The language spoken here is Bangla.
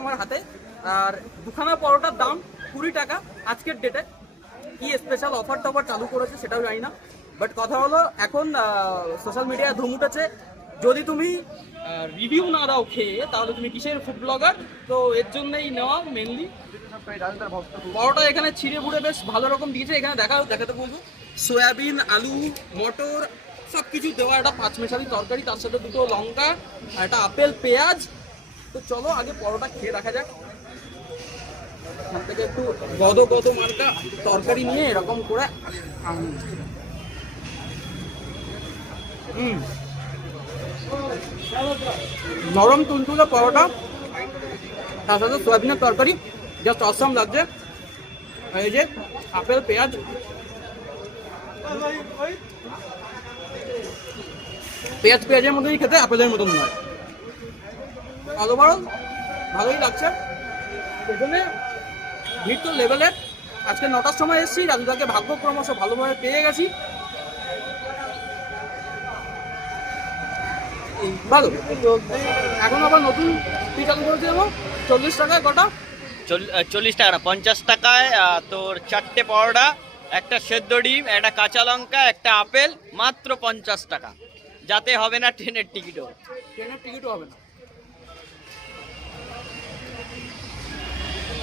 আমার হাতে। আর দুখানা পরোটার দাম 20 টাকা। আজকের ডেটে কি স্পেশাল অফার টফার চালু করেছে সেটাও জানি না, বাট কথা হলো এখন সোশ্যাল মিডিয়ায় ধুম উঠেছে, যদি তুমি রিভিউ না দাও খেয়ে তাহলে তুমি কিসের ফুড ব্লগার। তো এর জন্যই নেওয়া মেনলি। পরোটা এখানে ছিঁড়ে বুড়ে বেশ ভালো রকম দিয়েছে। এখানে দেখাতে বলবো, সয়াবিন, আলু, মটর সব কিছু দেওয়া একটা পাঁচমেশালি তরকারি, তার সাথে দুটো লঙ্কা, একটা আপেল, পেঁয়াজ। তো চলো আগে পরোটা খেয়ে দেখা যাক। এখান থেকে একটু গদ মার্কা তরকারি নিয়ে এরকম করে নরম তুলতুলে পরোটা, তার সাথে সয়াবিনের তরকারি, জাস্ট অসাম লাগছে। এই যে আপেল, পেঁয়াজ, পেঁয়াজের মতনই খেতে, আপেলের মতন নয়। ওভারঅল ভালোই লাগছে। প্রথমে ভিড় তো লেভেলের। আজকে 9টার সময় এসেছি, রাজুদাকে ভাগ্যক্রমশ ভালোভাবে পেয়ে গেছি। ভালো। এখন আবার নতুন কি চালু করেছে যেন 40 টাকায় কটা, 40 টাকা না, 50 টাকায় তোর 4টে পরোটা, একটা সেদ্ধ ডিম, একটা কাঁচা লঙ্কা, একটা আপেল, মাত্র 50 টাকা। যাতে হবে না ট্রেনের টিকিটও। ট্রেনের টিকিটও হবে না।